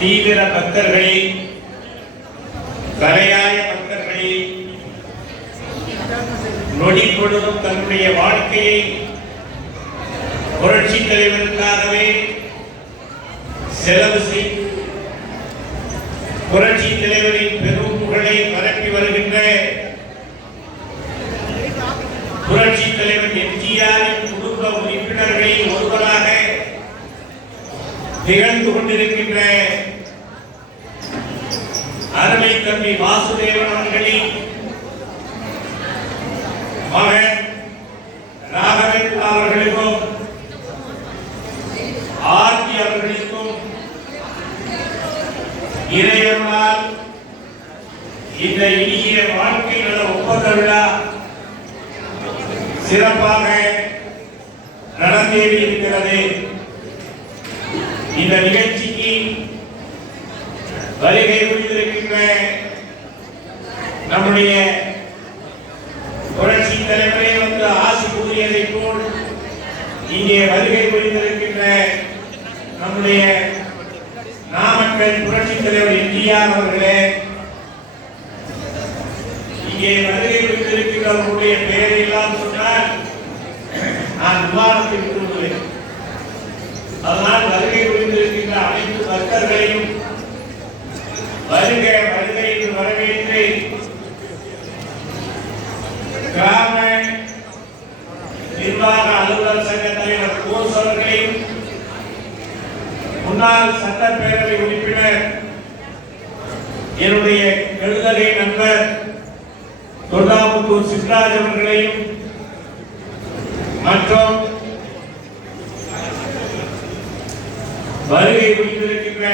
தீவிர பக்தர்களே கலையாய பக்தர்களே நொடி பொழுதும் தன்னுடைய வாழ்க்கையை புரட்சி தலைவருக்காகவே செலவு செய்து புரட்சி தலைவரின் பெரும் புகழை பரப்பி வருகின்ற புரட்சி தலைவர் எம்ஜிஆரின் குடும்ப உறுப்பினர்களில் ஒருவராக திகழ்ந்து கொண்டிருக்கின்ற அருமை தம்பி வாசுதேவன் அவர்களின் மகன் ராகவேந்திரா அவர்களுக்கும் ஆர்த்தி அவர்களுக்கும் இறைவனால் இந்த இனிய வாழ்க்கை நல ஒப்பந்த விழா சிறப்பாக நடந்தேறி இருக்கிறது. இந்த நிகழ்ச்சிக்கு வருகை புரிந்திருக்கின்ற நம்முடைய புரட்சி தலைவரே வந்து ஆசி கூறியதை போல் இங்கே வருகை புரிந்திருக்கின்ற நம்முடைய நாமக்கல் புரட்சி தலைவர் எம்ஜிஆர் அவர்களே இங்கே வருகை புரிந்திருக்கிறவர்களுடைய பெயரை எல்லாம் சொன்னால் நான் விவாதத்தில் விரும்புகிறேன் அதனால் வருகை புரிந்திருக்கின்ற அனைத்து பக்தர்களையும் வருக வருக என்று வரவேற்று கிராம நிர்வாக அலுவலர் சங்க தலைவர் கோஸ் அவர்களையும் முன்னாள் சட்டப்பேரவை உறுப்பினர் என்னுடைய எழுதகை நண்பர் தொண்டாமுத்தூர் சிவராஜ் அவர்களையும் மற்றும் வருகை புரிந்திருக்கின்ற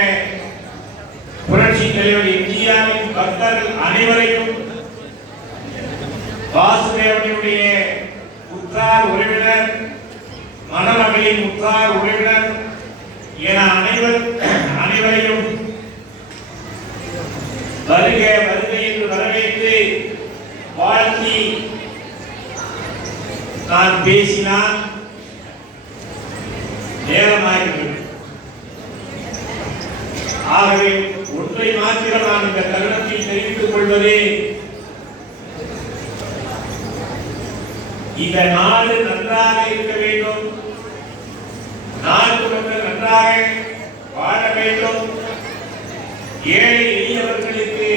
புரட்சி தலைவர் எம்ஜிஆரின் பக்தர்கள் அனைவரையும் வாசுதேவனுடைய உற்றார் உறவினர் மணமகளின் உற்றார் உறவினர் என அனைவர் அனைவரையும் வருக வருகையில் வரவேற்று வாழ்த்தி நான் பேசினால் நேரமாகிவிடும். ஆகவே ஒன்றை மாத்திரம் நான் இந்த தருணத்தில் தெரிவித்துக் கொள்வதே இந்த நாடு நன்றாக இருக்க வேண்டும். நாட்டு மக்கள் நன்றாக வாழ வேண்டும். ஏழை எளியவர்களுக்கு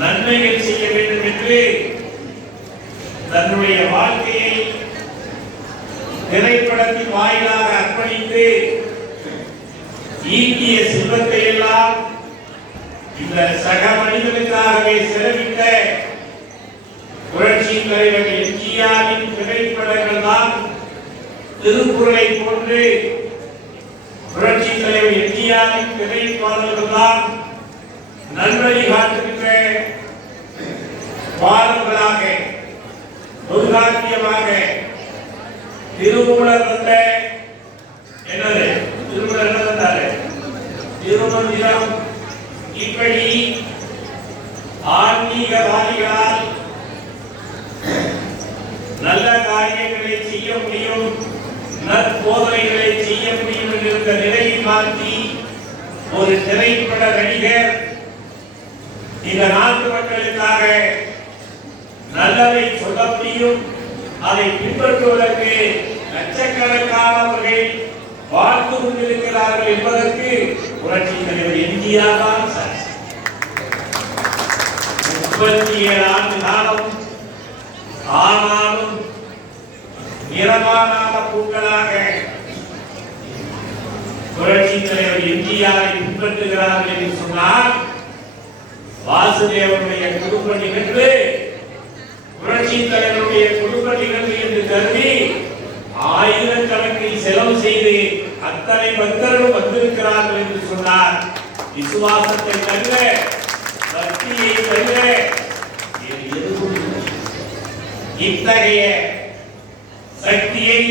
நன்மைகள் செய்ய வேண்டும் என்று தன்னுடைய வாழ்க்கையை திரைப்படத்தின் வாயிலாக அர்ப்பணித்து ஈட்டிய செல்வத்தை எல்லாம் இந்த சக மனிதனுக்காகவே செலவிட்ட புரட்சி தலைவர் எம்ஜிஆரின் திரைப்படங்கள் தான் திருக்குறளை போன்று புரட்சி தலைவர் எம்ஜிஆரின் திரைப்பாடல்கள் தான் நல்வழி காட்டுகின்ற பாடல்களாக தொல்காப்பியமாக திருமூலர் வந்த என்னது? திருமூலர் என்ன வந்தாரு? திருமந்திரம். இப்படி ஆன்மீகவாதிகளாக நல்ல காரியங்களை செய்ய முடியும் நற்போதனைகளை செய்ய முடியும் என்ற இந்த நிலையை மாற்றி ஒரு திரைப்பட நடிகர். இந்த நாட்டு மக்களுக்காக நல்லதை சொல்ல முடியும். அதை பின்பற்றுவதற்கு லட்சக்கணக்கானவர்கள் வாழ்ந்து கொண்டிருக்கிறார்கள் என்பதற்கு புரட்சி தலைவர் எம்ஜிஆர் தான் சார். முப்பத்தி ஏழு ஆண்டு காலம் ஆனாலும் நிறமானாத பூக்களாக புரட்சி தலைவர் எம்ஜிஆரை பின்பற்றுகிறார்கள் என்று சொன்னால் வாசுதேவனுடைய குடும்ப நிகழ்வு புரட்சி தலைவருடைய குடும்ப நிகழ்வு என்று கருதி ஆயிரக்கணக்கில் செலவு செய்து அத்தனை பக்தர்கள் வந்திருக்கிறார்கள் என்று சொன்னார். விசுவாசத்தை தவிர பக்தியை தவிர எதுவும் இத்தகைய சக்தியை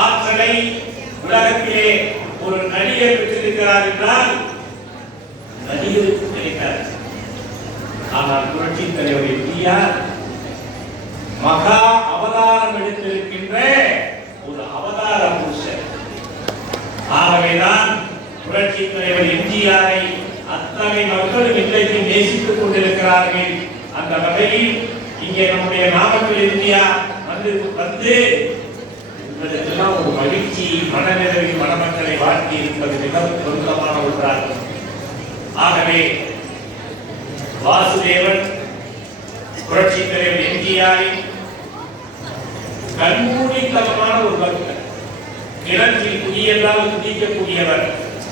ஆற்றலை உலகத்திலே ஒரு நடிகர் பெற்றிருக்கிறார் என்றால் நடிகருக்கு கிடைக்காது. ஆனால் புரட்சி தலைவர் எம்ஜிஆர் மகா அவதாரம் எடுத்திருக்கின்ற ஒரு அவதார புருஷர். ஆகவேதான் புரட்சி தலைவர் எம்ஜிஆரை அத்தனை மக்களும் இன்றைக்கு நேசித்துக் கொண்டிருக்கிறார்கள். அந்த வகையில் இங்கே நம்முடைய நாமக்கல் இந்தியா வந்து வந்து உங்களுக்கெல்லாம் ஒரு மகிழ்ச்சி மனநிறைவை மணமக்களை வாழ்த்தி இருப்பது மிகவும் பொருத்தமான ஒன்றாகும். ஆகவே வாசுதேவன் புரட்சி தலைவர் எம்ஜிஆரின் கண்மூடித்தனமான ஒரு பக்தர். நிலத்தில் குடியெல்லாம் குதிக்கக்கூடியவர்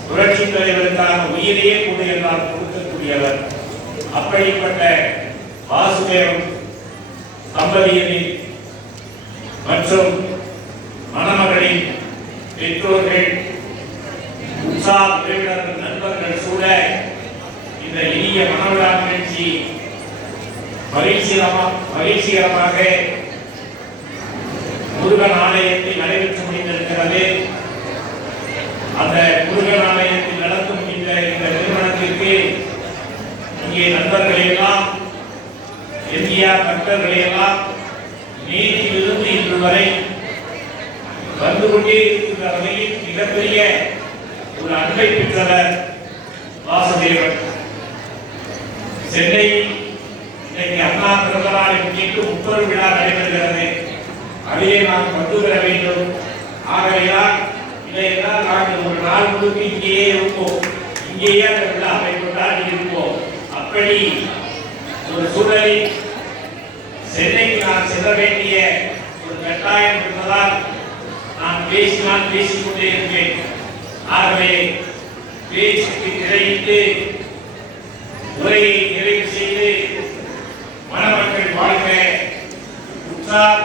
புரட்சி தலைவருக்கான உயிரையே கூட எல்லாம் கொடுக்கக்கூடியவர். அப்படிப்பட்ட வாசுதேவன் தம்பதியரின் மற்றும் நிகழ்ச்சி மகிழ்ச்சிகரமாக முருகன் ஆலயத்தில் நடைபெற்று முடிந்திருக்கிறது. அந்த முருகன் ஆலயத்தில் நடந்து முடிந்த இந்த நிறுவனத்திற்கு இங்கே நண்பர்களையெல்லாம் எம்ஜிஆர் பக்தர்களையெல்லாம் நீதியிலிருந்து இன்று வரை வந்து கொண்டே இருக்கின்ற வகையில் மிகப்பெரிய ஒரு அன்பை பெற்றவர் வாசுதேவன். சென்னை இன்னைக்கு அண்ணா பிறந்தநாளை முன்னிட்டு முப்பது விழா நடைபெறுகிறது. அதிலே நாம் பங்கு பெற வேண்டும். ஆகையால் இதையெல்லாம் நாங்கள் ஒரு நாள் முழுக்க இங்கேயே இருப்போம். இங்கேயே அந்த விழாவை கொண்டாடி இருப்போம். அப்படி ஒரு சூழலில் சென்னைக்கு நான் செல்ல வேண்டிய ஒரு கட்டாயம் இருந்ததால் நான் பேசினால் பேசிக்கொண்டே இருப்பேன். ஆகவே பேசி இடையிட்டு உரையை চার